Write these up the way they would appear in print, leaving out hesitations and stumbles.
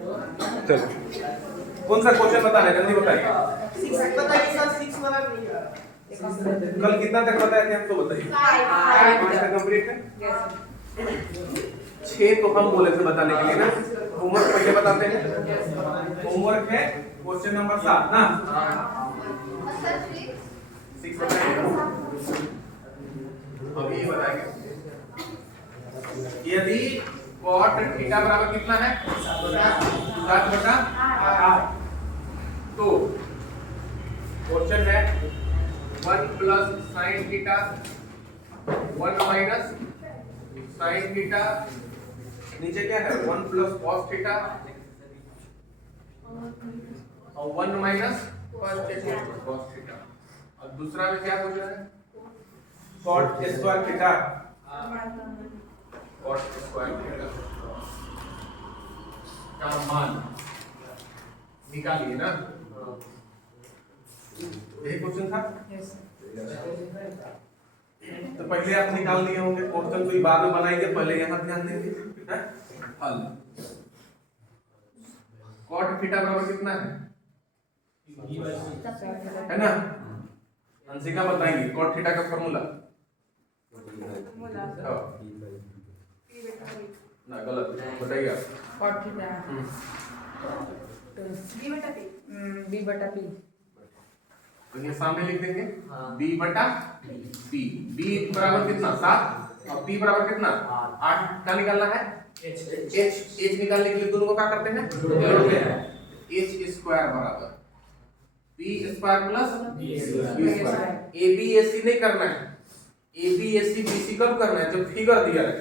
चलो कौन सा क्वेश्चन बताना है, जल्दी बताइए। कल कितना तक बताए थे हमको बताइए। 5 तक कंप्लीट है। 6 तो हम बोले थे बताने के लिए ना। होमवर्क पहले बताते हैं। होमवर्क है क्वेश्चन नंबर 7 ना। 6 बताइए। अभी बताएंगे यदि cot थीटा बराबर कितना है 7/8 तो क्वेश्चन है 1 plus sine theta 1 minus sine theta, नीचे क्या है 1 प्लस कॉस थीटा और 1 माइनस कॉस थीटा। और दूसरा में क्या पूछ रहा है cot square theta, cot square theta का मान निकालिए ना। यही क्वेश्चन था। तो पहले आप निकाल दिए होंगे क्वेश्चन, तो बाद में बनाएंगे, पहले यहाँ ध्यान देंगे। हल cot थीटा बराबर कितना है ना। अंशिका बताएंगे cot थीटा का फॉर्मूला। ना गलत बताइए cot थीटा b/p। तो ये सामने लिख देंगे b/p। b बराबर कितना 7 और p बराबर कितना 8 का निकालना है। h निकालने के लिए दोनों को क्या करते हैं जोड़ते हैं। h स्क्वायर बराबर p square plus b square. ab ac नहीं करना है, ab ac bc कब करना है जब फिगर दिया है।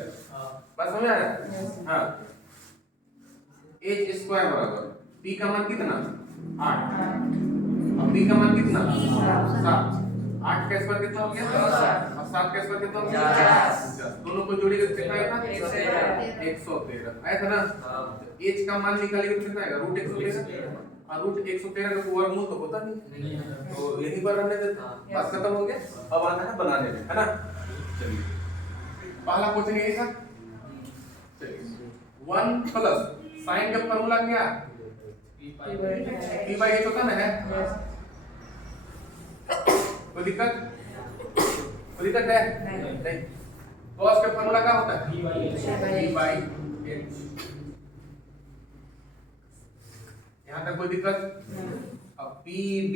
बात समझ आया। हाँ h स्क्वायर बराबर p का मान कितना 8 और b का मान कितना 7। 8 का स्क्वायर कितना हो गया 10 और 7 का स्क्वायर कितना हो गया 50। दोनों को जोड़िए तो कितना आएगा 113 आया था ना। h का मान निकालिए तो कितना आएगा √113 और √113 का वर्गमूल तो होता नहीं, तो यहीं पर रहने देते। बात खत्म हो गया। अब आना है बनाने में, है ना। चलिए पहला क्वेश्चन ये था। चलिए 1 प्लस साइन का फार्मूला क्या p/h होता ना है। कोई दिक्कत है नहीं। cos का फार्मूला क्या होता है p/h। यहाँ तक कोई दिक्कत। अब p b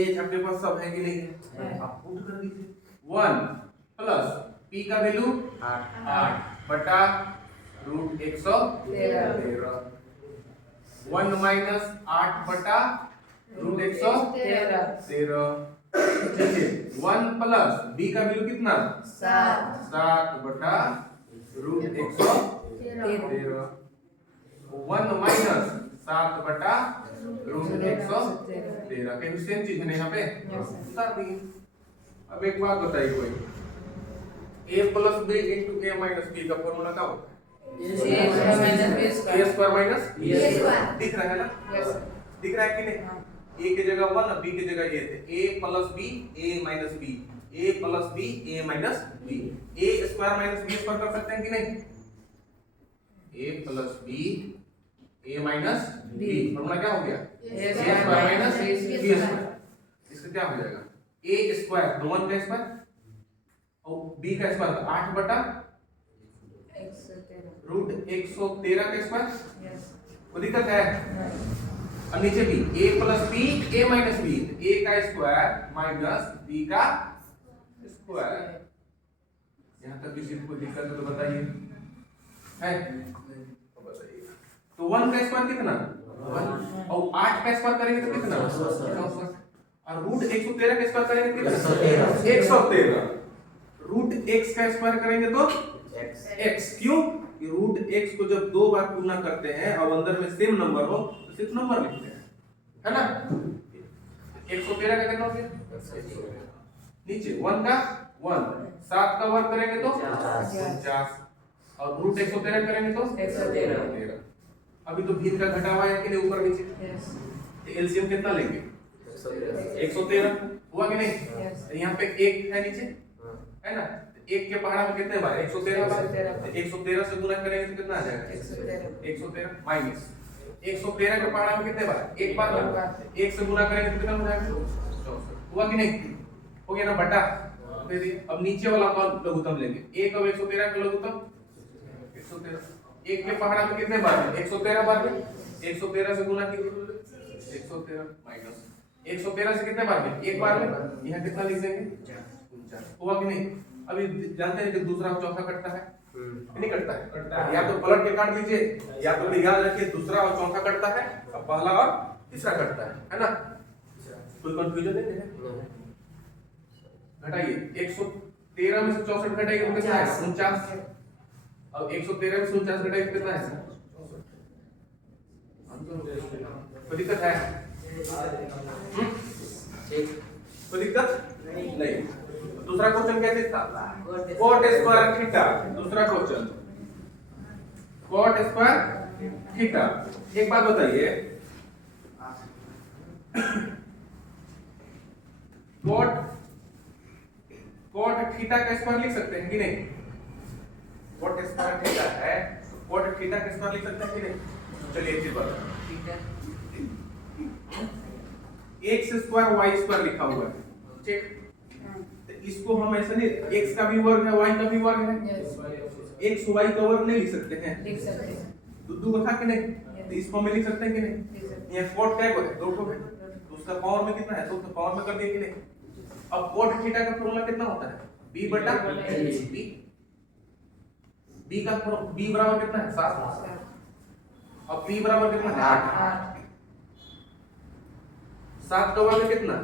h आपके पास सब है कि नहीं है, आप पुट कर दीजिए। 1 प्लस p का वैल्यू 8 बटा √113 1 माइनस 8 बटा √113। 1 प्लस b का वैल्यू कितना 7 बटा √113। 1 माइनस 7 बटा √113 के सेम चीज है यहाँ पे उतार दिए। अब एक बात बताइए कोई a plus b into a minus b का फॉर्मूला क्या होता है a square minus b square. दिख रहा है ना, दिख रहा है कि नहीं। a की जगह 1 और b की जगह a थे। a plus b a minus b, a plus b a minus b। a square minus b square कर सकते हैं कि नहीं। a plus b a minus b formula क्या हो गया a square minus b square. इसका क्या हो जाएगा a स्क्वायर 1 का स्क्वायर और b का स्क्वायर 8 बटा √113 का स्क्वायर। कोई दिक्कत है। और नीचे भी a plus b a minus b, a का स्क्वायर माइनस b का स्क्वायर। यहाँ तक किसी को दिक्कत है तो बताइए है तो बताइए। तो 1 का स्क्वायर कितना 1 और 8 का स्क्वायर करेंगे तो कितना और √113 का स्क्वायर करेंगे कितना 113। √x का स्क्वायर करेंगे तो x। क्यों √x को जब 2 बार गुना करते हैं और अंदर में सेम नंबर हो तो सिर्फ नंबर लिखते हैं, है ना। 113 का कितना हो गया नीचे 1 का 1 7 का वर्ग करेंगे तो 50 और √113 करेंगे तो 113। अभी तो भीतर का घटा हुआ है कि नहीं ऊपर नीचे। एलसीएम कितना लेंगे 113 हुआ कि नहीं। यहाँ पे 1 है नीचे है ना, 1 के पहाड़ा में कितने बार 113 बार। 113 से गुना करेंगे तो कितना आ जाएगा 113 माइनस 113 के पहाड़ा में कितने बार? एक बार ना। 1 से गुना करेंगे तो कितना हो जाएगा? 64 हुआ कि नहीं? हो गया ना बटा। अब नीचे वाला कौन लघुत्तम लेंगे? 1 और 113 का लघुत्तम 113। 1 के पहाड़ा में कितने बार है? 113 बार है। 113 से गुना कीजिए 113 माइनस 113 से कितने बार में? एक बार में। यहाँ कितना लिख देंगे? 49 हुआ कि नहीं? अभी जानते हैं कि दूसरा और चौथा कटता है नहीं कटता है? या तो पलट के काट लीजिए या तो याद रखिए दूसरा और चौथा कटता है और पहला और तीसरा कटता है ना? कोई कंफ्यूजन नहीं है? घटाइए 113 में से 64 घटाइए तो कितना आएगा? 49। अब 113 में से 49 घटाइए तो कितना आएगा? कोई दिक्कत है? कोई दिक्कत नहीं। दूसरा क्वेश्चन क्या था? cot square theta. दूसरा क्वेश्चन cot स्क्वायर थीटा। एक बात बताइए, cot थीटा का स्क्वायर लिख सकते हैं कि नहीं? cot स्क्वायर थीटा है, cot थीटा का स्क्वायर लिख सकते हैं कि नहीं? चलिए एक चीज बताओ, x स्क्वायर y स्क्वायर लिखा हुआ है, ठीक? इसको हम ऐसे नहीं, x का भी वर्ग है y का भी वर्ग है, x y का वर्ग नहीं लिख सकते हैं? लिख सकते हैं। दो था कि नहीं? तो इस फॉर्म में लिख सकते हैं कि नहीं? ये cot क्या है? दो ठो है, तो उसका पावर में कितना है? तो उसका पावर में कर दिए कि नहीं? अब cot थीटा का फॉर्मूला कितना होता है? b बटा b। b का b बराबर कितना है? 7। अब p बराबर कितना है? 8। 7 का वर्ग कितना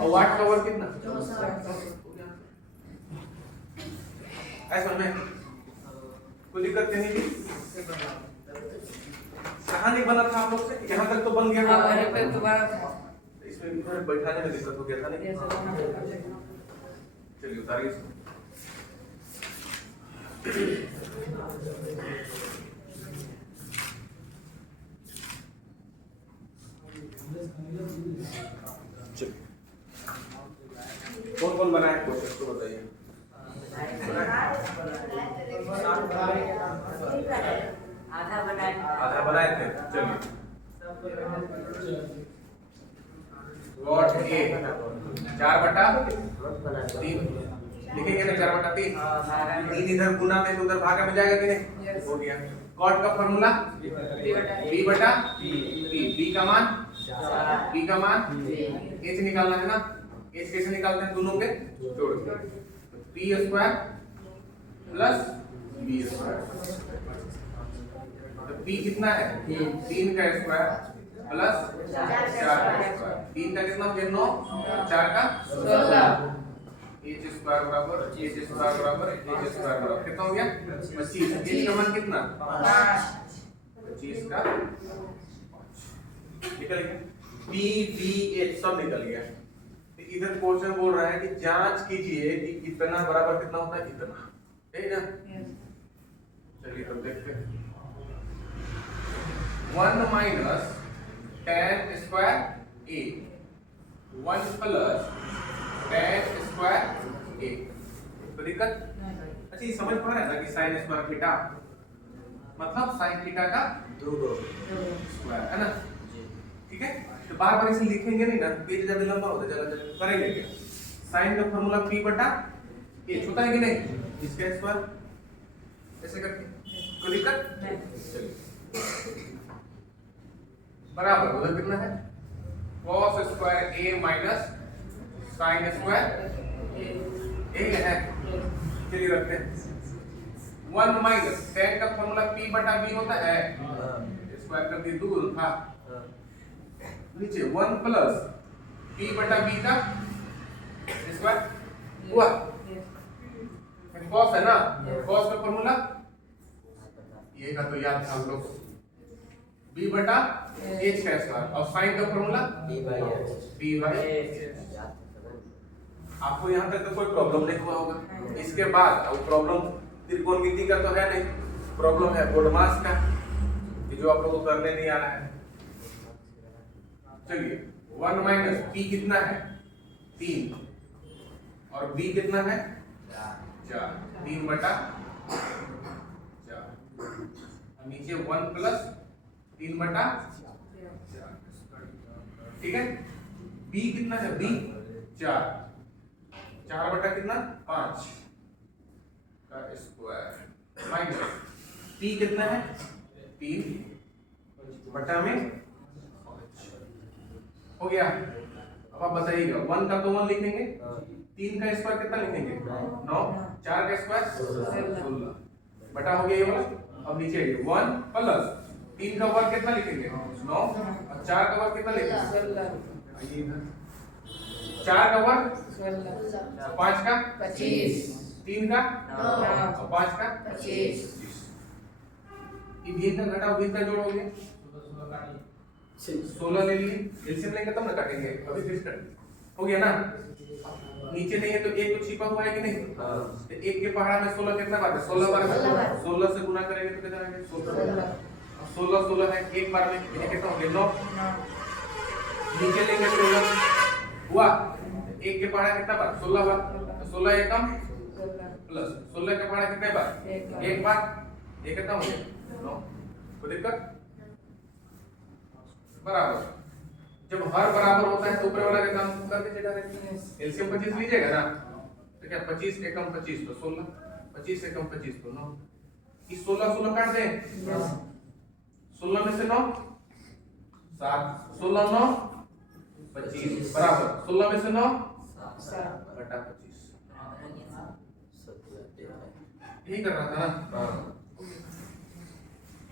और 8 का वर्ग कितना? ऐसा में कोई दिक्कत नहीं थी? कहाँ नहीं बना था आप लोग से? यहाँ तक तो बन गया था। इसमें इधर बैठाने में दिक्कत हो गया था नहीं? चलिए उतारिए इसको। कौन कौन बनाया क्वेश्चन तो बताइए। आधा बनाए थे। चलिए cot a 4/3 लिखेंगे ना? 4/3 3 इधर गुना में तो उधर भागा में जाएगा कि नहीं? हो गया। cot का फॉर्मूला b बटा b का मान h निकालना है ना? h कैसे निकालते हैं? दोनों के जोड़ के p square plus b square. तो p कितना है? 3 का स्क्वायर प्लस 4 का स्क्वायर। 3 का कितना हो गया? 9। 4 का 16। h स्क्वायर बराबर h स्क्वायर कितना हो गया? 25। h का मान कितना? 25 का 5 निकल गया। p d h सब निकल गया। तो इधर क्वेश्चन बोल रहा है कि जांच कीजिए कि कितना बराबर कितना होता है? इतना, ठीक ना? चलिए तब देखते हैं। 1 minus tan square a 1 plus tan square a। तो दिक्कत? अच्छा ये समझ पा रहे हैं ना कि sin स्क्वायर थीटा मतलब sin थीटा का स्क्वायर है ना? ठीक है? तो बार बार इसे लिखेंगे नहीं ना, पेज ज्यादा लंबा होता चला जाएगा। करेंगे क्या? sin का फॉर्मूला p बटा h होता है कि नहीं? इसका स्क्वायर ऐसे करके कोई दिक्कत नहीं? बराबर उधर कितना है? cos square a minus sin square a है। चलिए रखते हैं। 1 माइनस tan का फॉर्मूला p बटा b होता है, स्क्वायर कर दिए, 2 था नीचे 1 प्लस p बटा b का स्क्वायर हुआ। cos है ना? cos का फॉर्मूला ये का तो याद था हम लोग, b बटा h का स्क्वायर, और sin का फॉर्मूला b बाय h। आपको यहाँ तक तो कोई प्रॉब्लम नहीं हुआ होगा। इसके बाद अब प्रॉब्लम त्रिकोणमिति का तो है नहीं, प्रॉब्लम है बोडमास का, कि जो आप लोगों को करने नहीं आ रहा है। चलिए 1 माइनस p कितना है? 3 और b कितना है? 4। 3 बटा 4। नीचे 1 प्लस 3/4, ठीक है। b कितना है, b 4, 4 बटा कितना 5 का स्क्वायर माइनस p कितना है 3 बटा में 5 हो गया। अब आप बताइएगा 1 का तो 1 लिख देंगे, 3 का स्क्वायर कितना लिखेंगे 9, 4 का स्क्वायर 16 बटा हो गया ये वाला। अब नीचे आइए 1 प्लस 3 का वर्ग कितना लिखेंगे 9 और 4 का वर्ग कितना लिखेंगे, आइए इधर 4 का वर्ग 5 का 25, 3 का 9 और 5 का 25, ये भी का घटाओ भी का जोड़ हो गया 16 ले लिए, एलसीएम लेंगे तब ना काटेंगे, अभी फिक्स कर हो गया ना। नीचे नहीं है तो एक तो छिपा हुआ है कि नहीं, तो एक के पहाड़ा में 16 कितना बार है 16 बार, 16 से गुना करेंगे तो कितना आएगा 16, 16 16 है एक बार में ये कितना हो गया 9, नीचे लेंगे 16 हुआ, एक के पहाड़ा कितना बार 16 बार, तो 16 एकम प्लस 16 के पहाड़ा कितने बार एक बार, ये कितना हो गया 9, कोई दिक्कत बराबर। जब हर बराबर होता है तो ऊपर वाला का काम कर दीजिए डायरेक्ट, एलसीएम 25 लीजिएगा ना, तो क्या 25 एकम 25 तो 16, 25 एकम 25 तो 9, इस 16 16 काट दें, 16 में से 9 7, 16 9 25 बराबर 16 में से 9 बटा 25, यही कर रहा था ना।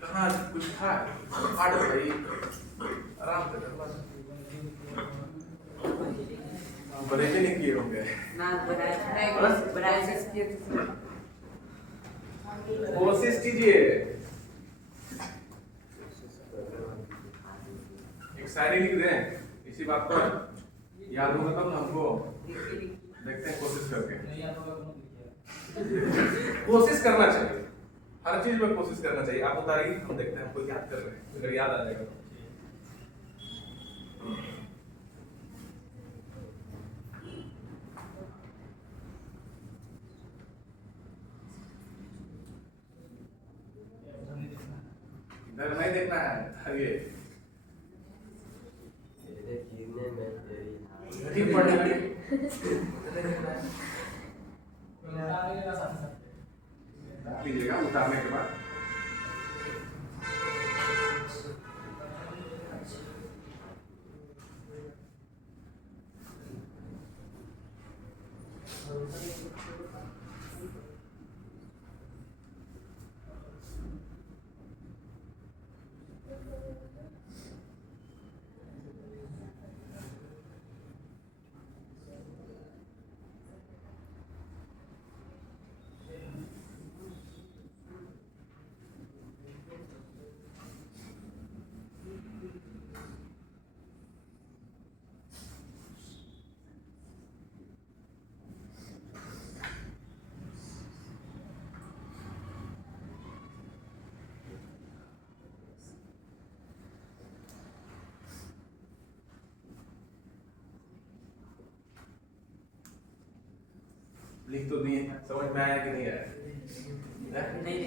कहाँ कुछ था हार्ड भाई, आराम से कर बड़े भी नहीं किए होंगे ना बनाए किए थे। कोशिश कीजिए। एक शायरी लिख दें इसी बात पर, याद होगा तब ना हमको, देखते हैं कोशिश करके। कोशिश करना चाहिए, हर चीज में कोशिश करना चाहिए। आप उतारिए, हम देखते हैं हमको याद कर रहे हैं, अगर याद आ जाएगा तो। इधर नहीं देखना है, ये ठीक पढ़ने लगे लीजिएगा उतारने के बाद। लिख तो दिए, समझ में आया कि नहीं आया? नहीं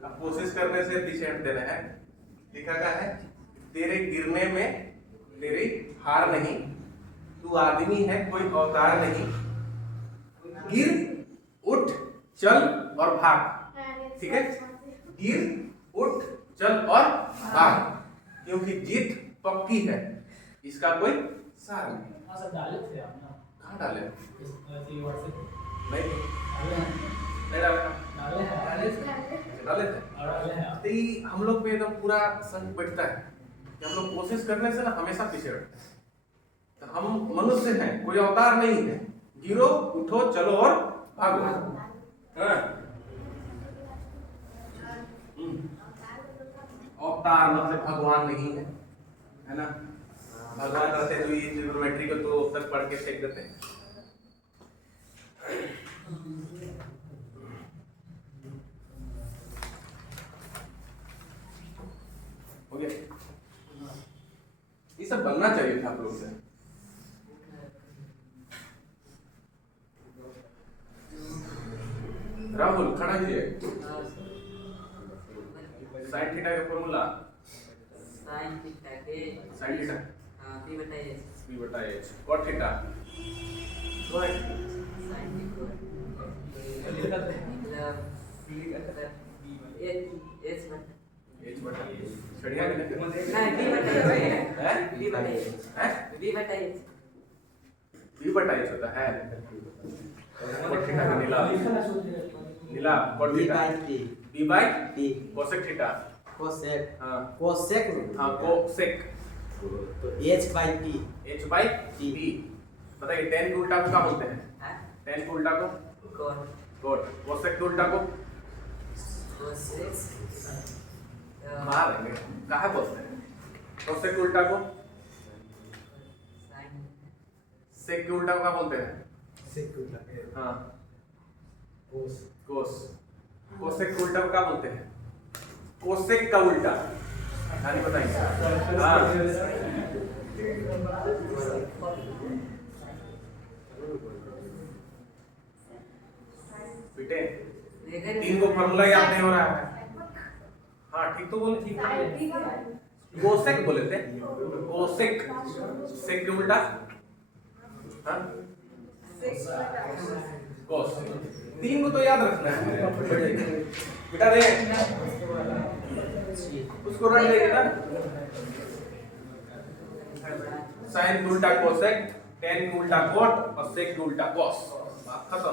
अब कोशिश करने से पीछे हट देना है। लिखा क्या है, तेरे गिरने में तेरी हार नहीं, तू आदमी है कोई अवतार नहीं, गिर उठ चल और भाग, ठीक है, गिर उठ चल और भाग, क्योंकि जीत पक्की है, इसका कोई सार नहीं। कहाँ डाले? नहीं डाले थे। हम लोग पे एकदम पूरा संग बैठता है कि हम लोग कोशिश करने से ना हमेशा पीछे हटते हैं। तो हम मनुष्य हैं, कोई अवतार नहीं है। गिरो उठो चलो और भागो। अवतार मतलब भगवान नहीं है, है ना। भगवान रहते तो ये ज्योमेट्री को तो तक पढ़ के फेंक देते हैं। हो गया, ये सब बनना चाहिए था आप लोग से। राहुल खड़ा कीजिए। साइन थीटा का फॉर्मूला साइन थीटा के साइन थीटा p बटा h b बटा h cot theta cot sine theta मतलब h बटा बढ़िया नहीं b बटा h है b बटा h है b बटा h b बटा h होता है cot थीटा का नीला cot b theta by p b by p cosec theta cosec हाँ cosec हाँ cosec तो h by p h by p बताइए tan के उल्टा को क्या बोलते हैं tan के उल्टा को cot cot cosec के उल्टा को cosec मारेंगे कहाँ बोलते हैं cosec के उल्टा को sin sec के उल्टा को क्या बोलते हैं sec उल्टा हाँ cos cos cosec के उल्टा को क्या बोलते हैं cosec का उल्टा यानी बताइए हाँ बेटे तीन को फॉर्मूला याद नहीं हो रहा है हाँ ठीक तो बोले ठीक कोसेक बोले थे कोसेक सेक के उल्टा हाँ कोस तीन को तो याद रखना है बेटा रे उसको रन लेके ना साइन के उल्टा कोसेक टेन के उल्टा कोट और सेक के उल्टा कॉस बात खत्म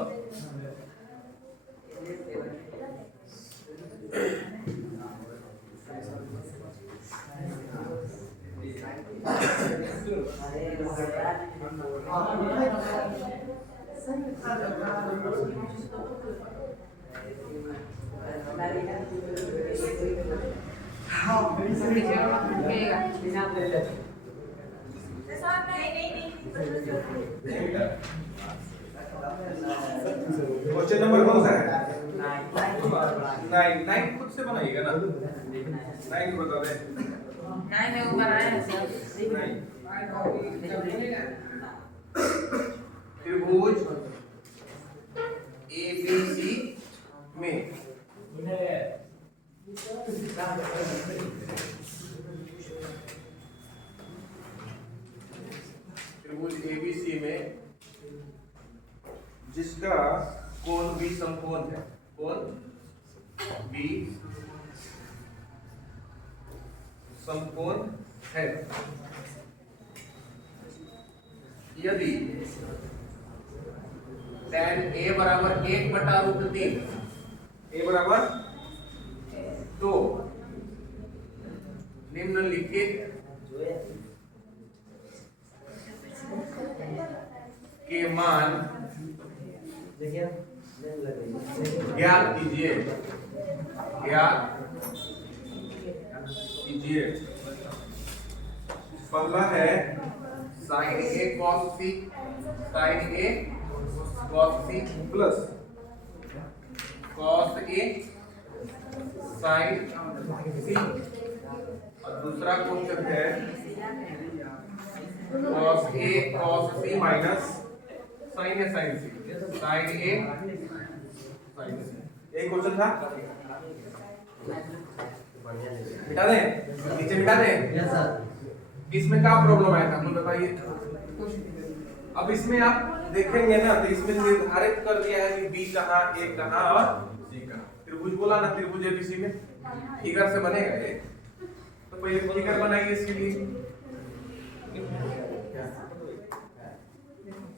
क्वेश्चन नंबर कौन सा है 9 खुद से बनाइएगा ना 9 बता दे 9 में ऊपर आया है सर 9 त्रिभुज ABC में त्रिभुज ABC में जिसका कोण B समकोण है कोण B समकोण है यदि tan A बराबर 1/√3 A बराबर तो निम्नलिखित के मान ज्ञात कीजिए पहला है sin A cos C sin A cos C plus cos A sin C और दूसरा क्वेश्चन है cos A cos C minus sin A sin C sin A sin C एक क्वेश्चन था मिटा दे नीचे मिटा दे यस सर इसमें क्या प्रॉब्लम आया था हमें बताइए अब इसमें आप देखेंगे ना तो इसमें निर्धारित कर दिया है कि B कहाँ A कहाँ और C कहाँ त्रिभुज बोला ना त्रिभुज ABC में फिगर से बनेगा ये तो पहले फिगर बनाइए इसके लिए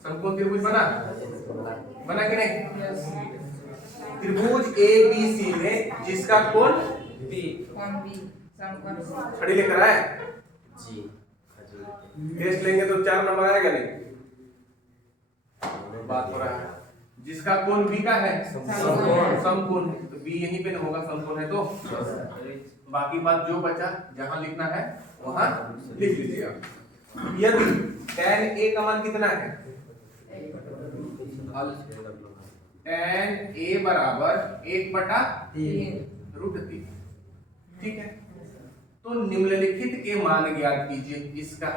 समकोण त्रिभुज बना कि नहीं त्रिभुज ABC में जिसका कोण कौन भी समकोण छड़ी लेकर आए जी टेस्ट लेंगे तो 4 नंबर आएगा नहीं बात हो रहा है जिसका कोण B का है समकोण तो B यहीं पे ना होगा समकोण है तो बाकी बात जो बचा जहां लिखना है वहां लिख लीजिएगा यदि tan A का मान कितना है tan A बराबर 1/√3 ठीक है तो निम्नलिखित के मान ज्ञात कीजिए इसका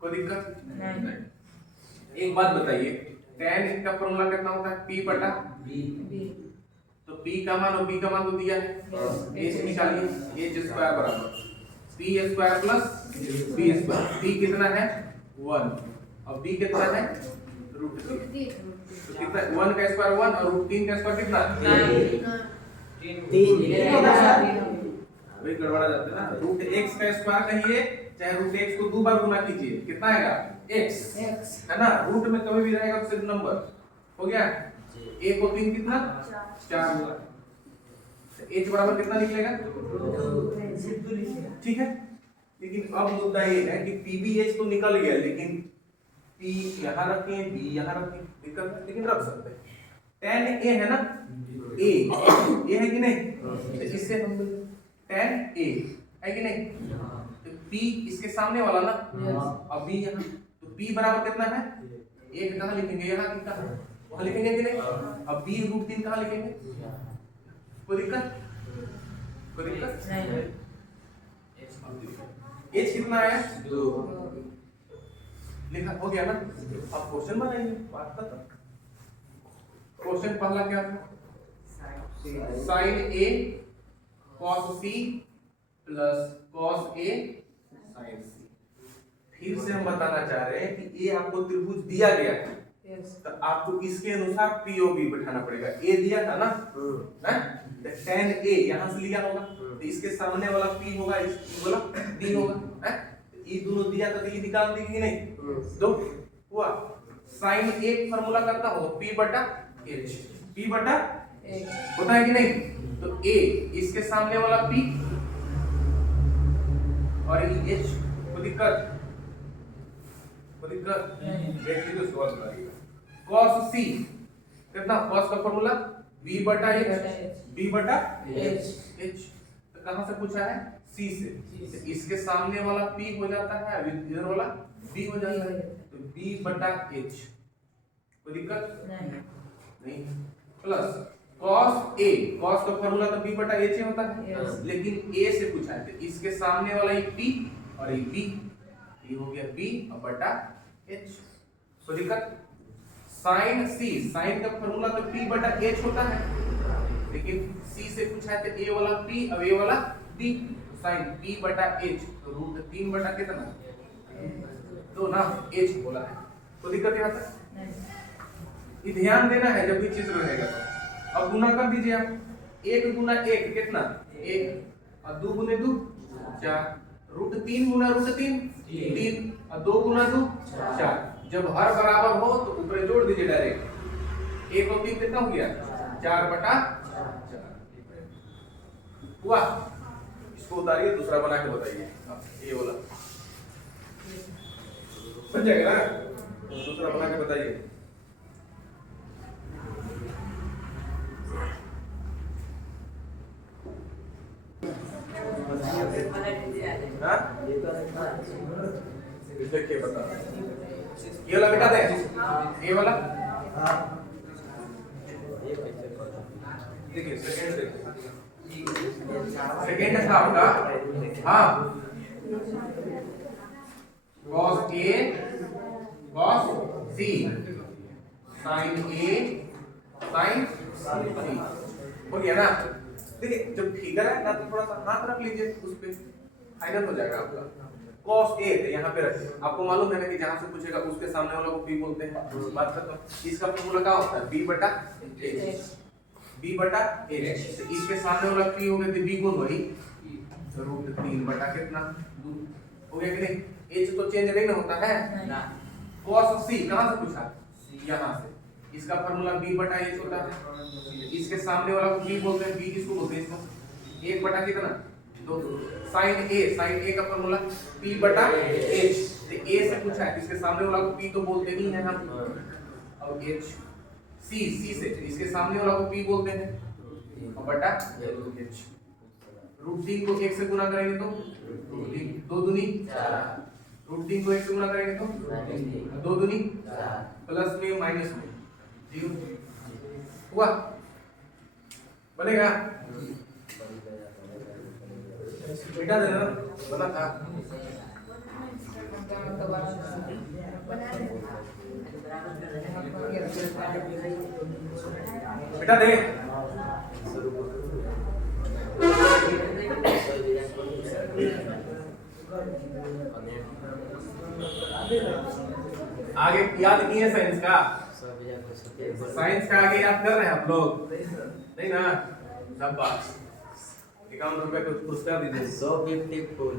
कोई दिक्कत नहीं एक बात बताइए tan का फॉर्मूला कितना होता है P बटा b B तो p का मान और b का मान तो दिया है, h निकालिए, h स्क्वायर बराबर p square plus b square. p कितना है 1 और b कितना है रूट 3। तो कितना 1 का स्क्वायर 1 और रूट 3 का स्क्वायर कितना 3 वही गड़बड़ा जाता है ना। रूट x का स्क्वायर कहिए चाहे रूट x को दो बार गुना कीजिए, कितना आएगा x है ना। रूट में कभी भी रहेगा तो सिर्फ नंबर हो गया। a को 3 कितना 4 हुआ, h बराबर कितना निकलेगा, ठीक है। लेकिन अब मुद्दा ये है कि pbh तो निकल गया, लेकिन p यहाँ रखें b यहाँ रखें, दिक्कत है, लेकिन रख सकते हैं। tan a है ना, a है कि नहीं, तो इससे हम tan a है कि नहीं, तो p इसके सामने वाला ना, अब b यहाँ, तो p बराबर कितना है 1 कहाँ लिखेंगे, यहाँ की कहाँ वहाँ लिखेंगे कि नहीं। अब b रूट 3 कहाँ लिखेंगे, कोई दिक्कत नहीं। h कितना आया 2 लिखा हो गया ना। अब क्वेश्चन बनाइए, बात खत्म। क्वेश्चन पहला क्या था, sin a cos c plus cos a sin c। फिर से हम बताना चाह रहे हैं कि a आपको त्रिभुज दिया गया है, तो आपको इसके अनुसार POV बैठाना पड़ेगा। a दिया था ना, तो tan a यहाँ से लिया होगा, तो इसके सामने वाला p होगा, इस वाला b होगा, है ये दोनों दिया था, तो ये निकाल देंगे नहीं, तो हुआ sin a फार्मूला करता हो p बटा h, p बटा होता है कि नहीं। तो a इसके सामने वाला p और ये h, कोई दिक्कत देख लीजिए उसके बाद बताइएगा। cos c कितना, cos का फार्मूला b बटा h, तो कहां से पूछा है c से, तो इसके सामने वाला p हो जाता है, इधर वाला b हो जाता है, तो b बटा h, कोई दिक्कत नहीं। प्लस cos a, cos का फार्मूला तो b बटा h होता है, लेकिन a से पूछा है, तो इसके सामने वाला एक p और एक b, ये हो गया b और बटा h, कोई दिक्कत। sin c, sin का फार्मूला तो p बटा h होता है, लेकिन c से पूछा है तो a वाला p और a वाला b, sin p बटा h, तो रूट 3 बटा कितना तो ना h बोला है, कोई दिक्कत यहाँ तक। ये ध्यान देना है जब भी चित्र रहेगा तो। अब गुना कर दीजिए आप, 1 गुना 1 कितना 1 और 2 गुने 2 4, रूट 3 गुना रूट 3 3 और 2 गुना 2 4। जब हर बराबर हो तो ऊपर जोड़ दीजिए डायरेक्ट, 1 और 3 कितना हो गया 4 बटा 4 हुआ। इसको उतारिए, दूसरा बना के बताइए, ये वाला बन जाएगा ना, दूसरा बना के बताइए। देखिए बता, ये वाला बेटा दे, ये वाला देखिए सेकेंड था आपका, हाँ cos a cos c sin a sin c हो गया ना। देखिए जब फिगर है ना तो थोड़ा सा हाथ रख लीजिए उस पे, फाइनल हो जाएगा आपका। cos a तो यहाँ पे रखिए, आपको मालूम है ना कि जहाँ से पूछेगा उसके सामने वाला को p बोलते हैं, बात खत्म। इसका फॉर्मूला क्या होता है b बटा h, b बटा h, तो इसके सामने वाला p हो गया तो b गुण वही रूट 3 बटा कितना 2 हो गया कि नहीं। h तो चेंज नहीं ना होता है ना। cos c कहाँ से पूछा, यहाँ से, इसका फार्मूला b बटा h होता है, इसके सामने वाला को b बोलते हैं, b किसको बोलते हैं इसको 1 बटा कितना 2। sin a का फार्मूला p बटा h, तो a से पूछा है, इसके सामने वाला को p तो बोलते नहीं है हम, और h c से इसके सामने वाला को p बोलते हैं और बटा h। रूट 3 को 1 से गुना करेंगे तो रूट 3 2 दूनी 4, रूट 3 को 1 से गुना करेंगे तो 2 दूनी 4, प्लस में माइनस में 0 हुआ, बनेगा बेटा देना बना था। बेटा दे आगे याद नहीं है साइंस का? साइंस का आगे याद कर रहे हैं आप लोग? नहीं ना? शाबाश। 51 रुपए को पुरस्कार दीजिए। 150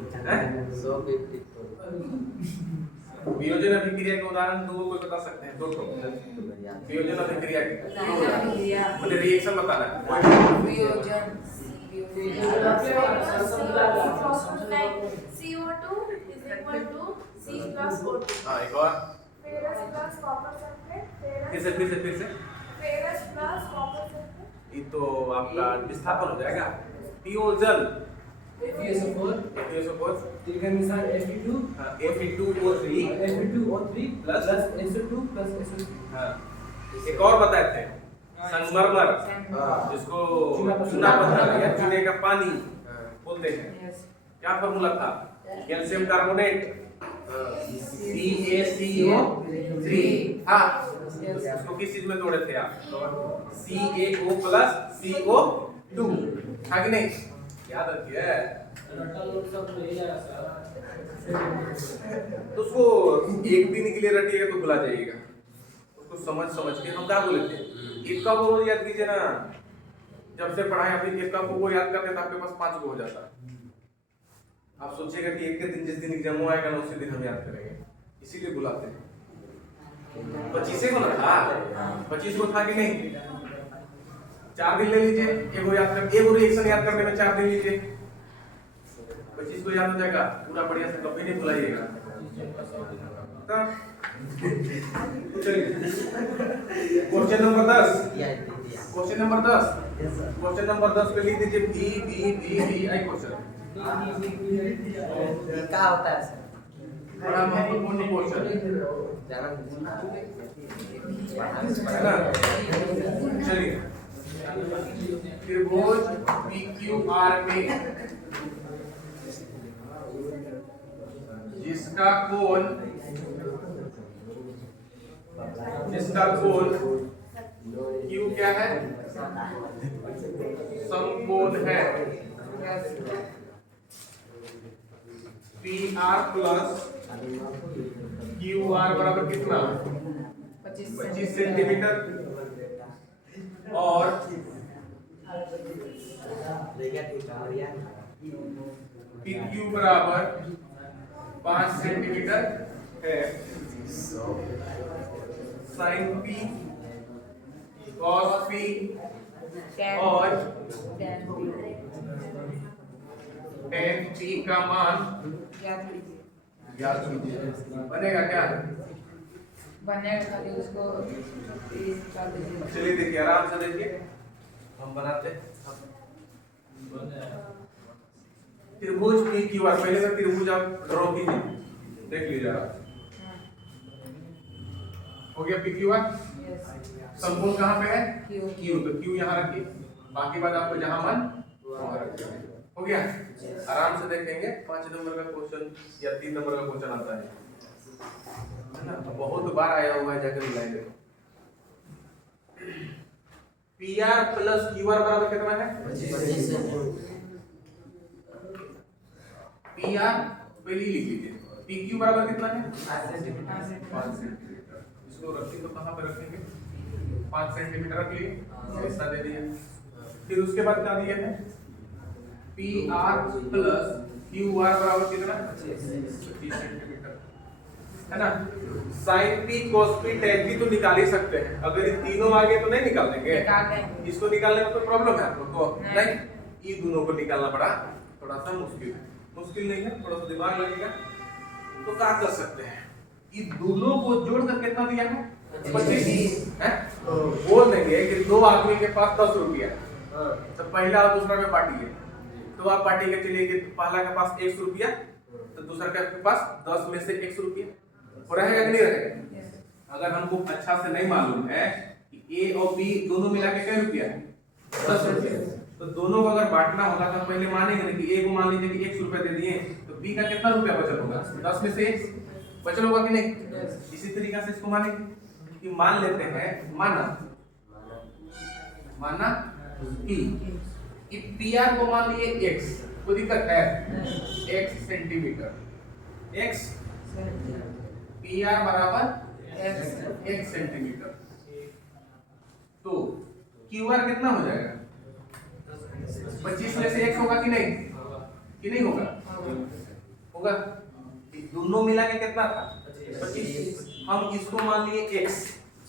वियोजन अभिक्रिया के उदाहरण दो कोई बता सकते हैं? दो वियोजन अभिक्रिया के मतलब रिएक्शन बताना है। वियोजन CO2 is equal to C plus O2. हाँ, एक और Ferrous plus copper sulfate. फिर से Ferrous plus copper sulfate. ये तो आपका विस्थापन हो जाएगा। पियोजन FeSO4 त्रिगमिशान Fe2 Fe2O3 Fe2O3 plus SO2 plus SO2। हाँ, एक और बताए थे संगमरमर, जिसको चूना पत्थर या चूने का पानी बोलते हैं। क्या फॉर्मूला था? Calcium carbonate CaCO3। हाँ, उसको किस चीज में तोड़े थे आप? CaO प्लस CO2 था कि नहीं? याद रखिए। तो उसको एक दिन के लिए रटिएगा तो भुला जाइएगा। उसको समझ के हम क्या बोले थे? एक का वो याद कीजिए ना। जब से पढ़ाई आपने एक का वो याद करते तो आपके पास 5 को हो जाता। आप सोचिएगा कि एक के दिन जिस दिन एग्जाम आएगा ना उसी दिन हम याद करेंगे, इसीलिए बुलाते हैं। 25 को ना था? 25 को था कि नहीं? 4 दिन ले लीजिए, एगो रिएक्शन याद करने में 4 दिन लीजिए, 25 को याद हो जाएगा पूरा बढ़िया से, कभी नहीं भुलाइएगा। क्वेश्चन नंबर 10 क्वेश्चन नंबर 10 पे लिख दीजिए बी आई क्वेश्चन। क्या होता है सर? बड़ा महत्वपूर्ण क्वेश्चन है ना। चलिए, त्रिभुज PQR में जिसका कोण Q क्या है? समकोण है। PR प्लस QR बराबर कितना? 25 सेंटीमीटर और PQ बराबर 5 सेंटीमीटर है। साइन P कॉस P और tan P का मान याद कीजिए। बनेगा क्या? बनेगा, खाली उसको निकाल दीजिए। चलिए देखिए, आराम से देखिए, हम बनाते हैं। त्रिभुज PQR, पहले का त्रिभुज आप ड्रॉ कीजिए, देख लीजिए आप। हो गया PQR। समकोण कहाँ पे है? Q, तो Q यहाँ रखिए, बाकी बात आपको जहाँ मन वहाँ रखिए। हो गया? आराम से देखेंगे। 5 नंबर का क्वेश्चन या 3 नंबर का क्वेश्चन आता है ना, बहुत बार आया हुआ है, जाकर मिलाएंगे। PR प्लस QR बराबर कितना है? 25। PR पहले ही लिख लीजिए। PQ बराबर कितना है? 5 सेंटीमीटर। 5 सेंटीमीटर। इसको रखिए, तो कहाँ पर रखेंगे? 5 सेंटीमीटर रख लिए, हिस्सा दे दिया। फिर उसके बाद क्या दिया है? PR प्लस QR बराबर कितना? 25 सेंटीमीटर, है ना। Sine P cos P tan P तो निकाल ही सकते हैं। अगर ये तीनों आ गए तो नहीं निकाल देंगे? इसको निकालने में कोई प्रॉब्लम है आप लोग को? नहीं। ये दोनों को निकालना पड़ा, थोड़ा सा मुश्किल नहीं है, थोड़ा सा दिमाग लगेगा तो क्या कर सकते हैं। ये दोनों को जोड़कर कितना दिया है? 25 है। बोल देंगे कि 2 आदमी के पास 10 रुपया, तो पहला और दूसरा में बांटिए। तो आप बांटी के चलिए कि पहला के पास 100 रुपया, तो दूसरा के पास 10 में से 100 रुपया, और रहेगा कि नहीं रहेगा? अगर हमको अच्छा से नहीं मालूम है कि A और B दोनों मिला के कितने रुपया है? 10 रुपया, तो दोनों को अगर बांटना होगा तो पहले मानेंगे ना कि A को मान लीजिए कि 100 रुपया दे दिए, तो B का कितना रुपया बचल होगा? 10 में से 1 बचल होगा कि नहीं? इसी तरीके से इसको मानेंगे कि मान लेते हैं, माना कि कि पी आर को मान लिए x, कोई दिक्कत है? x centimetre, x P R बराबर x सेंटीमीटर। तो क्यू आर कितना हो जाएगा? 25 में से x होगा कि नहीं? कि नहीं होगा? होगा। दोनों मिला के कितना था? 25। हम इसको मान लिए x,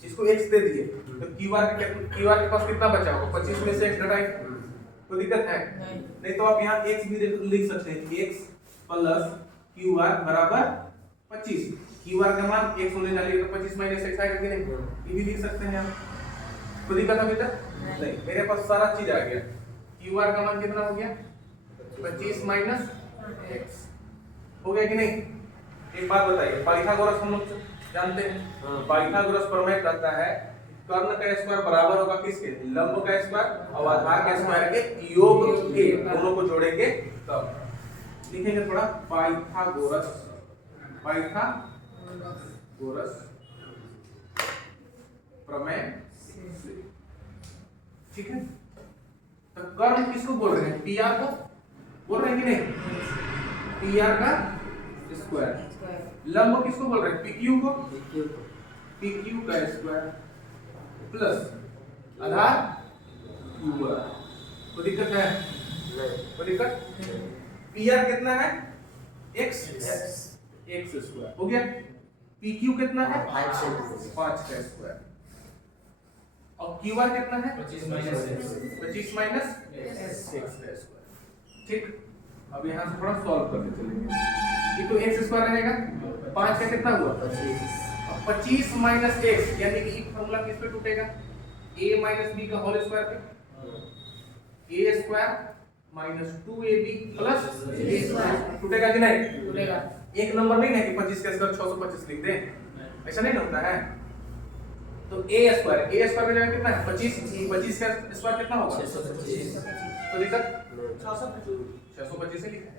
इसको x दे दिए, तो QR के पास कितना बचा होगा? 25 में से x घटाए, तो दिक्कत है? नहीं तो आप यहाँ x भी लिख सकते हैं, x प्लस QR बराबर 25। QR का मान x होने वाली तो 25 माइनस x आएगा कि नहीं? ये भी लिख सकते हैं आप। तो दिक्कत अभी तक नहीं, मेरे पास सारा चीज आ गया। QR का मान कितना हो गया? 25 माइनस x हो गया कि नहीं? एक बात बताइए, पाइथागोरस हम लोग जानते हैं। पाइथागोरस प्रमेय कहता है कर्ण का स्क्वायर बराबर होगा किसके? लंब का स्क्वायर और आधार के स्क्वायर के योग के, दोनों को जोड़ेंगे तब। लिखेंगे थोड़ा पाइथागोरस प्रमेय, ठीक है। तो कर्ण किसको बोल रहे हैं? पी आर को बोल रहे हैं कि नहीं? पी आर का स्क्वायर। लंब किसको बोल रहे हैं? पी क्यू को, पी क्यू का स्क्वायर प्लस आधार क्यू आर। कोई दिक्कत है? कोई दिक्कत? पी आर कितना है? x स्क्वायर हो गया। पी क्यू कितना है? 5 का स्क्वायर। और क्यू आर कितना है? 25 माइनस x का स्क्वायर। ठीक, अब यहाँ से थोड़ा सॉल्व करके चलेंगे। ये तो x स्क्वायर रहेगा, 5 का कितना हुआ? 25। 25 माइनस x, यानी कि ये फॉर्मूला किस पे टूटेगा? a माइनस b का होल स्क्वायर पे। a square minus 2ab plus b square टूटेगा कि नहीं? टूटेगा। एक नंबर नहीं है कि 25 का स्क्वायर 625 लिख दें, ऐसा नहीं होता है। तो a स्क्वायर की जगह कितना है? 25 का स्क्वायर कितना होगा? 625। तो दिक्कत 625 से लिखें।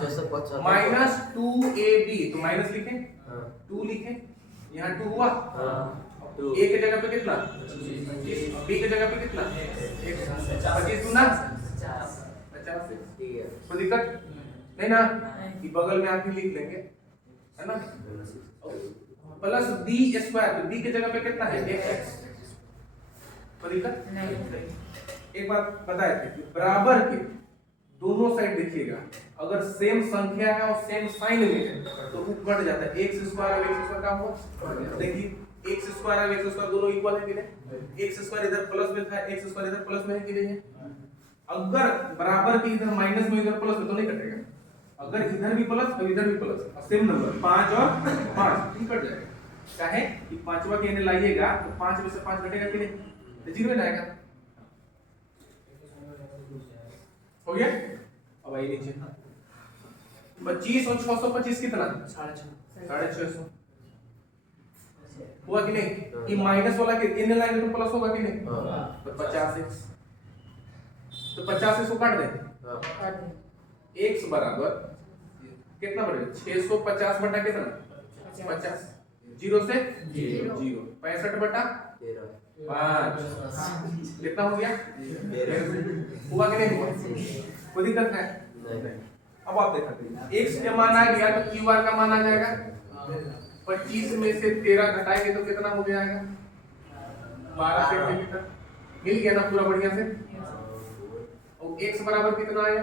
650 माइनस 2ab, तो माइनस लिखें, 2 लिखें, यहाँ 2 हुआ। a के जगह पे कितना? 25, b के जगह पे कितना? 25 गुना 50। तो दिक्कत नहीं ना, कि बगल में आके लिख लेंगे, है ना? प्लस b स्क्वायर, तो b के जगह पे कितना है? x। तो दिक्कत नहीं। एक बात बताए थे, बराबर के दोनों साइड देखिएगा, अगर सेम संख्या है और सेम साइन में है तो वो कट जाता है। x स्क्वायर और x स्क्वायर का हुआ, देखिए x स्क्वायर और x स्क्वायर दोनों इक्वल है कि नहीं? x स्क्वायर इधर प्लस में था, x स्क्वायर इधर प्लस में है कि नहीं है? अगर बराबर के इधर माइनस में इधर प्लस में तो नहीं कटेगा। अगर इधर भी प्लस और इधर भी प्लस, सेम नंबर 5 और 5 ठीक कट जाएगा। काहे कि पांचवा के एने लाइएगा तो 5 में से 5 घटेगा कि नहीं? तो 0 में आएगा। हो गया? अब आइए नीचे, 25 और 625 कितना? 650 हुआ कि नहीं? ये माइनस वाला के इन्हें लाएंगे तो प्लस होगा कि नहीं? तो 50x, तो 50 को काट दें। x बराबर कितना बढ़ेगा? 650 बटा कितना? 50। 0 से 0, 65 बटा 5 कितना हो गया? हुआ कि नहीं हुआ? कोई दिक्कत है? नहीं। अब आप देखा x का मान आ गया तो qr का मान आ जाएगा। 25 में से 13 घटाएंगे तो कितना हो जाएगा? 12 सेंटीमीटर। मिल गया ना पूरा बढ़िया से? और x बराबर कितना आया?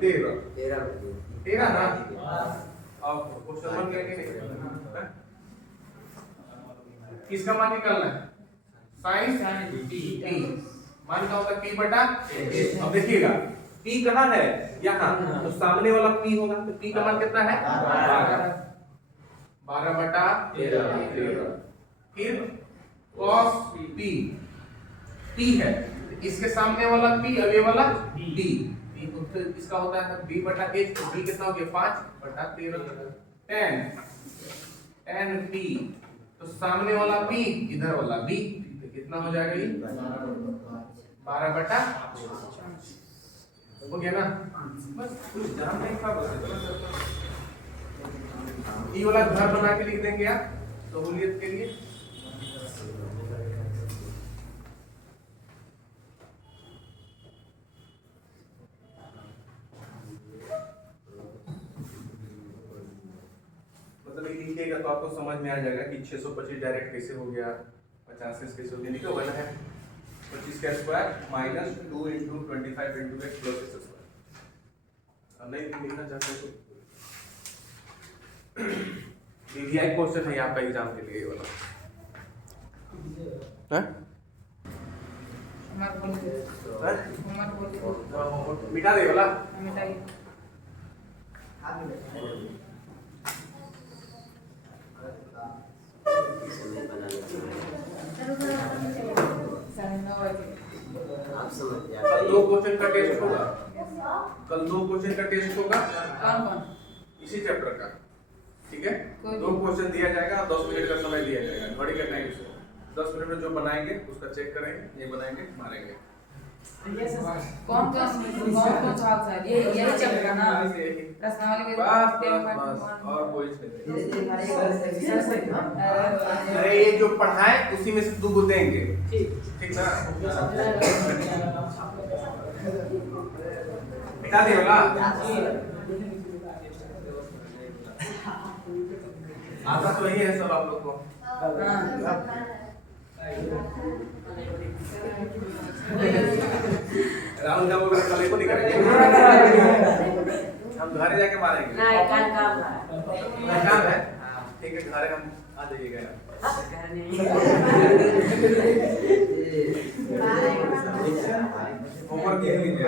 13 ना? अब क्वेश्चन मान करेंगे किसका मान निकालना है? साइन t मान का होगा p बटा। अब देखिएगा p कहाँ है? यहाँ, तो सामने वाला p होगा, तो p का मान कितना है? 12 बटा 13। फिर cos p है, इसके सामने वाला p और ये वाला b, तो इसका होता है b बटा h, तो b कितना हो गया? 5 बटा 13। tan p, तो सामने वाला p इधर वाला b, तो कितना हो जाएगा? ये 12 बटा हो गया ना? बस कुछ ध्यान नहीं था, बस ये वाला घर बना के लिख देंगे आप सहूलियत के लिए। लिखिएगा तो आपको समझ में आ जाएगा कि 625 डायरेक्ट कैसे हो गया, 50 से कैसे हो गया। देखो 1 है 25 का square minus 2 into 25 into x plus x square. अब नहीं लिखना चाहते तो वीवीआई क्वेश्चन है आपका एग्जाम के लिए ये वाला हैं? हमारे बोल मिटा दे वाला मिटाई साढ़े 9 बजे आप समझ कल 2 क्वेश्चन का टेस्ट होगा, कल 2 क्वेश्चन का टेस्ट होगा कौन कौन इसी चैप्टर का, ठीक है। कोई 2 क्वेश्चन दिया जाएगा, 10 मिनट का समय दिया जाएगा घड़ी के टाइम से। 10 मिनट में जो बनाएंगे उसका चेक करेंगे, ये बनाएंगे मारेंगे। कौन सा भाग था ये यही चलेगा ना प्रश्नावली में बस और कोई नहीं। अरे ये जो पढ़ाए उसी में से 2 देंगे, ठीक ना। मिटा दे वाला आता तो यही है सब आप लोग को। राहुल का बोल कल को नहीं करेंगे, हम घरे जाके मारेंगे। नहीं कल काम है ठीक है, घरे हम आ जाइएगा यार। होमवर्क देख लीजिए।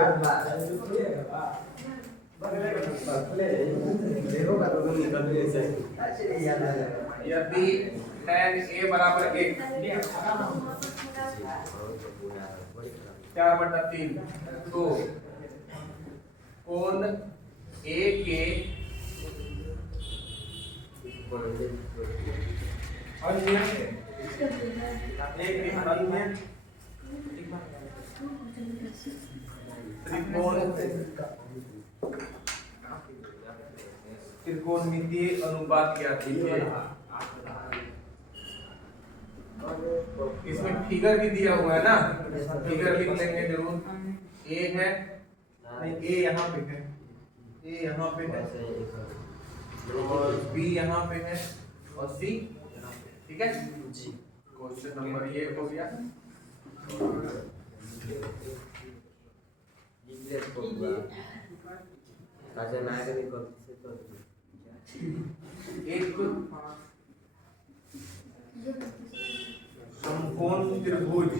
यदि tan a बराबर 1 4/3 तो कोण a के त्रिकोणमितीय अनुपात ज्ञात कीजिए। इसमें फिगर भी दिया हुआ है ना, फिगर लिख लेंगे जरूर। ए है, ए यहाँ पे है, ए यहाँ पे है और बी यहाँ पे है और सी यहाँ पे, ठीक है। क्वेश्चन नंबर ये हो गया। एक समकोण त्रिभुज,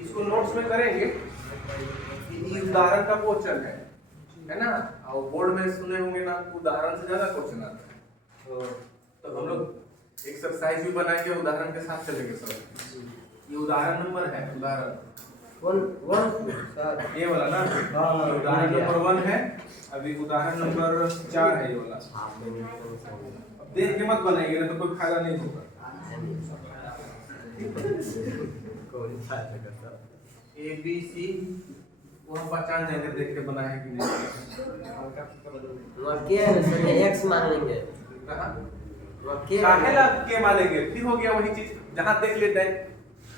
इसको नोट्स में करेंगे कि ये उदाहरण का क्वेश्चन है ना। और बोर्ड में सुने होंगे ना, उदाहरण से ज्यादा क्वेश्चन आता है। तो हम लोग एक्सरसाइज भी बनाएंगे, उदाहरण के साथ चलेंगे सब। ये उदाहरण नंबर है, उदाहरण ये वाला ना, ये उदाहरण नंबर 1 है। अभी उदाहरण नंबर 4 है ये वाला। अब देख के मत बनाएंगे ना तो कोई फायदा नहीं होगा। ए बी सी वो हम पहचान जाएंगे देख के बनाए हैं कि नहीं। एक्स मान लेंगे, काहेला के मानेंगे, फिर हो गया वही चीज जहां देख लेते हैं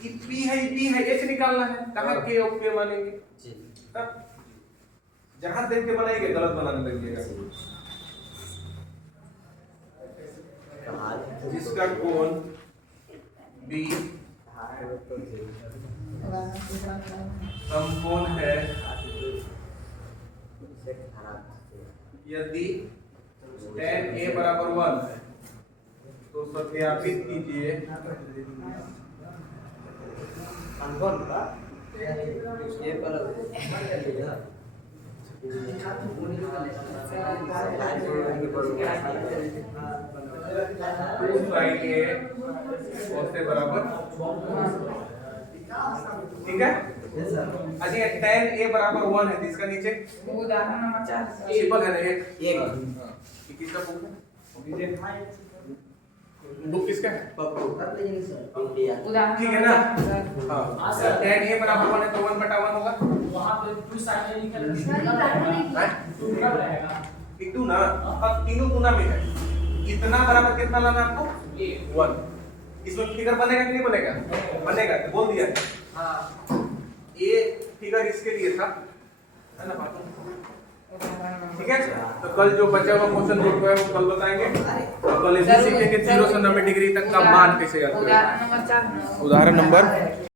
ई पी है एच निकालना है, कहां के और के मानेंगे। तब जहां देख के बनाएंगे गलत बनाने लगिएगा। जिसका कोण बी समकोण है यदि tan a बराबर 1 है तो सत्यापित कीजिए बराबर, ठीक है। अच्छा tan a बराबर 1 है, इसका नीचे उदाहरण नंबर 4 सिंपल है ना, एक किसका बुक है, बुक किसका है, उदाहरण ठीक है ना। हाँ tan a बराबर 1 है तो 1/1 होगा वहां पे 2 साइड में लिखा है 2 ना। अब तीनों गुना में है, इतना बराबर कितना लाना आपको 1। इसमें फिगर बनेगा कि नहीं बनेगा, बनेगा तो बोल दिया है। हां ये फिगर इसके लिए था है ना, ठीक है, तो कल जो बचा हुआ क्वेश्चन ग्रुप है वो कल बताएंगे, और कल इसे सीखेंगे 0 से 90 डिग्री तक का मान कैसे याद करें। उदाहरण नंबर 4 उदाहरण नंबर